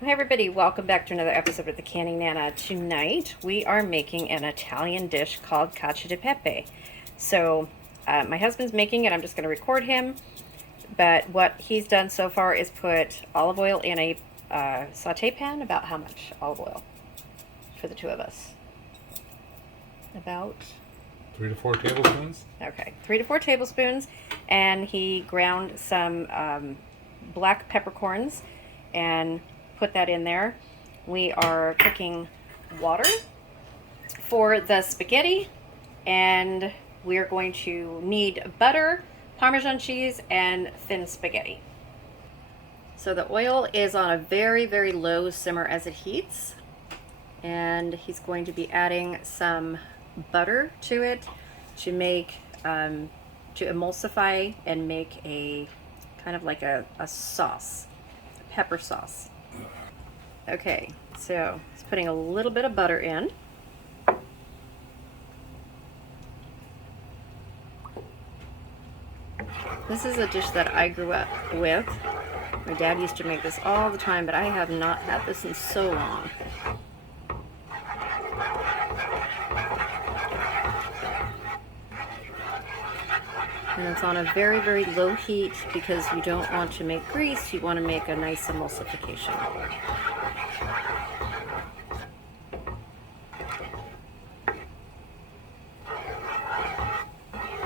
Hey everybody, welcome back to another episode of the Canning Nana. Tonight we are making an Italian dish called Cacio di Pepe. So my husband's making it, I'm just going to record him, but what he's done so far is put olive oil in a saute pan. About how much olive oil for the two of us? About 3 to 4 tablespoons. Okay, 3 to 4 tablespoons, and he ground some black peppercorns and put that in there. We are cooking water for the spaghetti, and we are going to need butter, Parmesan cheese, and thin spaghetti. So the oil is on a very, very low simmer as it heats, and he's going to be adding some butter to it to make to emulsify and make a kind of like a sauce, a pepper sauce. Okay, so he's putting a little bit of butter in. This is a dish that I grew up with. My dad used to make this all the time, but I have not had this in so long. And it's on a very, very low heat because you don't want to make grease, you want to make a nice emulsification.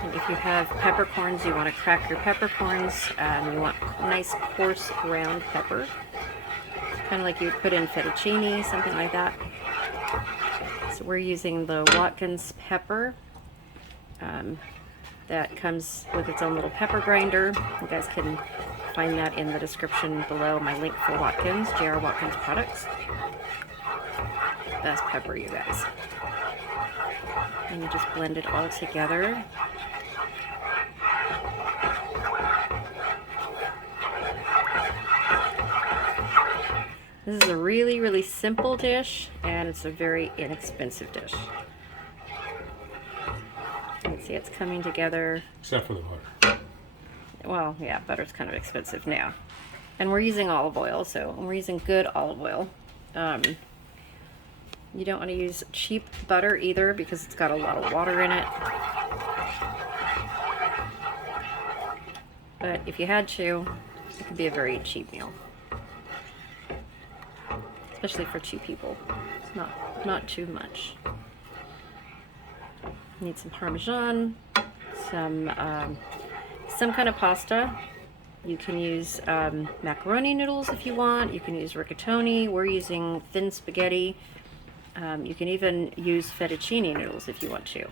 And if you have peppercorns, you want to crack your peppercorns. You want nice coarse round pepper, kind of like you would put in fettuccine, something like that. So we're using the Watkins pepper. That comes with its own little pepper grinder. You guys can find that in the description below, my link for Watkins, J.R. Watkins products. Best pepper, you guys. And you just blend it all together. This is a really, really simple dish, and it's a very inexpensive dish. You can see it's coming together. Except for the butter. Well, yeah, butter's kind of expensive now. And we're using olive oil, so we're using good olive oil. You don't want to use cheap butter either because it's got a lot of water in it. But if you had to, it could be a very cheap meal. Especially for 2 people. It's not too much. Need some Parmesan, some kind of pasta. You can use macaroni noodles if you want. You can use rigatoni. We're using thin spaghetti. You can even use fettuccine noodles if you want to.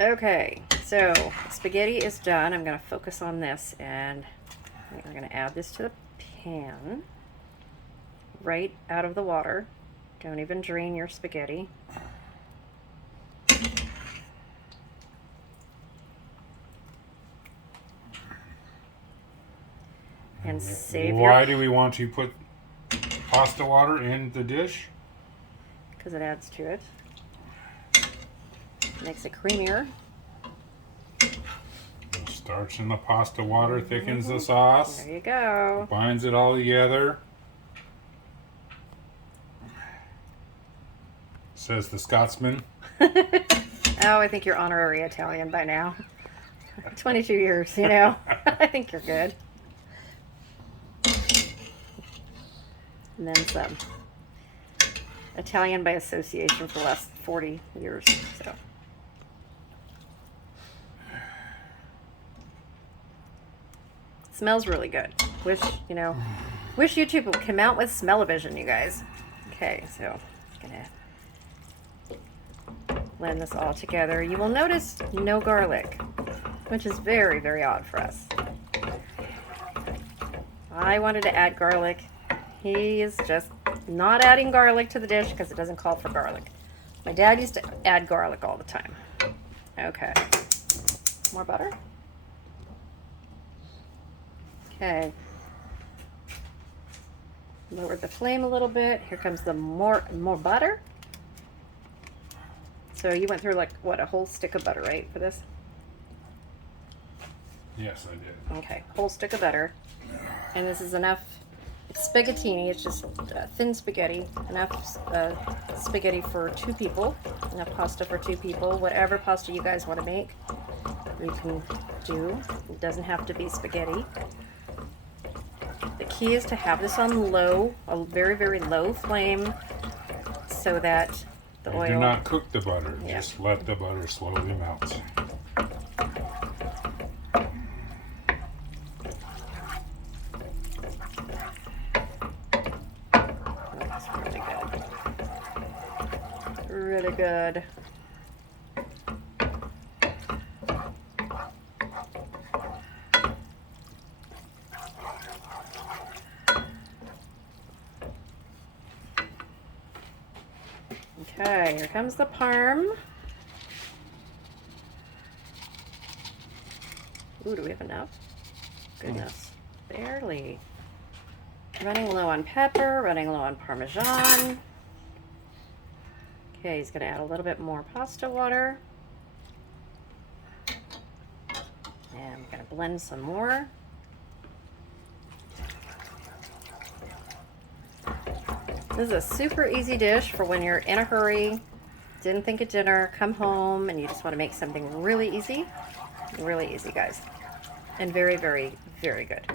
Okay, so spaghetti is done. I'm going to focus on this, and we're going to add this to the pan right out of the water. Don't even drain your spaghetti. And save Why do we want to put pasta water in the dish? Because it adds to it. Makes it creamier. The starch in the pasta water thickens the sauce. There you go. Binds it all together. Says the Scotsman. Oh, I think you're honorary Italian by now. 22 years, you know. I think you're good. And then some. Italian by association for the last 40 years. So. It smells really good. Wish YouTube would come out with smell-o-vision, you guys. Okay, so I'm gonna blend this all together. You will notice no garlic, which is very, very odd for us. I wanted to add garlic. He is just not adding garlic to the dish because it doesn't call for garlic. My dad used to add garlic all the time. Okay. More butter? Okay. Lower the flame a little bit. Here comes the more butter. So you went through like, what, a whole stick of butter, right, for this? Yes, I did. Okay, whole stick of butter. And this is enough. It's spaghettini. It's just thin spaghetti. Enough spaghetti for 2 people. Enough pasta for 2 people. Whatever pasta you guys want to make, you can do. It doesn't have to be spaghetti. The key is to have this on low, a very, very low flame, so that the oil... Do not cook the butter. Yeah. Just let the butter slowly melt. That's really good. Really good. Okay, here comes the parm. Ooh, do we have enough? Goodness, barely. Running low on pepper, running low on Parmesan. Okay, he's gonna add a little bit more pasta water. And I'm gonna blend some more. This is a super easy dish for when you're in a hurry, didn't think of dinner, come home, and you just want to make something really easy. Really easy, guys. And very, very, very good.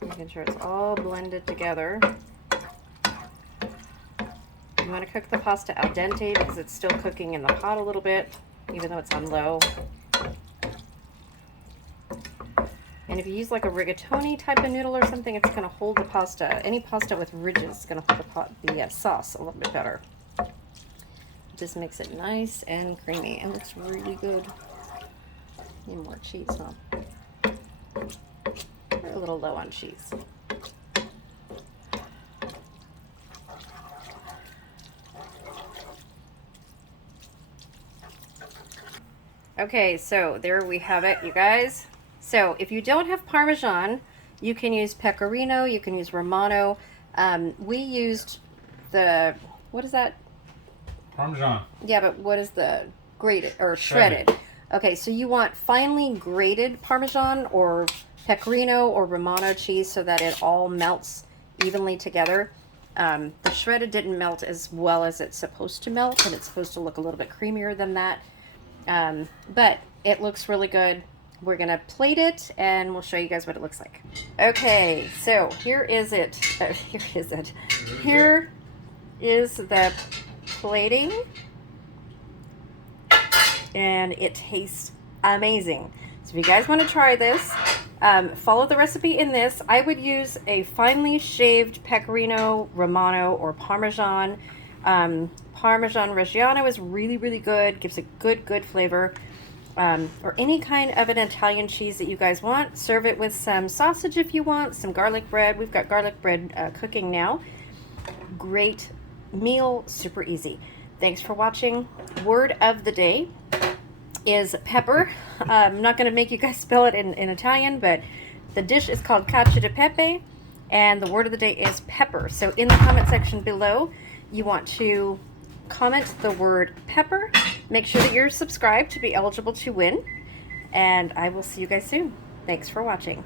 Making sure it's all blended together. You want to cook the pasta al dente because it's still cooking in the pot a little bit, even though it's on low. And if you use like a rigatoni type of noodle or something, it's going to hold the pasta. Any pasta with ridges is going to hold the sauce a little bit better. It just makes it nice and creamy, and it's really good. Need more cheese, huh? We're a little low on cheese. Okay, so there we have it, you guys. So if you don't have Parmesan, you can use Pecorino, you can use Romano. We used the, what is that? Parmesan. Yeah, but what is the grated or shredded? Okay, so you want finely grated Parmesan or Pecorino or Romano cheese so that it all melts evenly together. The shredded didn't melt as well as it's supposed to melt, and it's supposed to look a little bit creamier than that. But it looks really good. We're gonna plate it and we'll show you guys what it looks like. Okay, so here is it. Here is the plating, and it tastes amazing. So if you guys want to try this, follow the recipe in this. I would use a finely shaved Pecorino, Romano, or Parmesan. Parmesan Reggiano is really, really good. Gives a good flavor. Or any kind of an Italian cheese that you guys want. Serve it with some sausage if you want, some garlic bread. We've got garlic bread cooking now. Great meal, super easy. Thanks for watching. Word of the day is pepper. I'm not going to make you guys spell it in Italian, but the dish is called Cacio di Pepe, and the word of the day is pepper. So in the comment section below, you want to comment the word pepper. Make sure that you're subscribed to be eligible to win, and I will see you guys soon. Thanks for watching.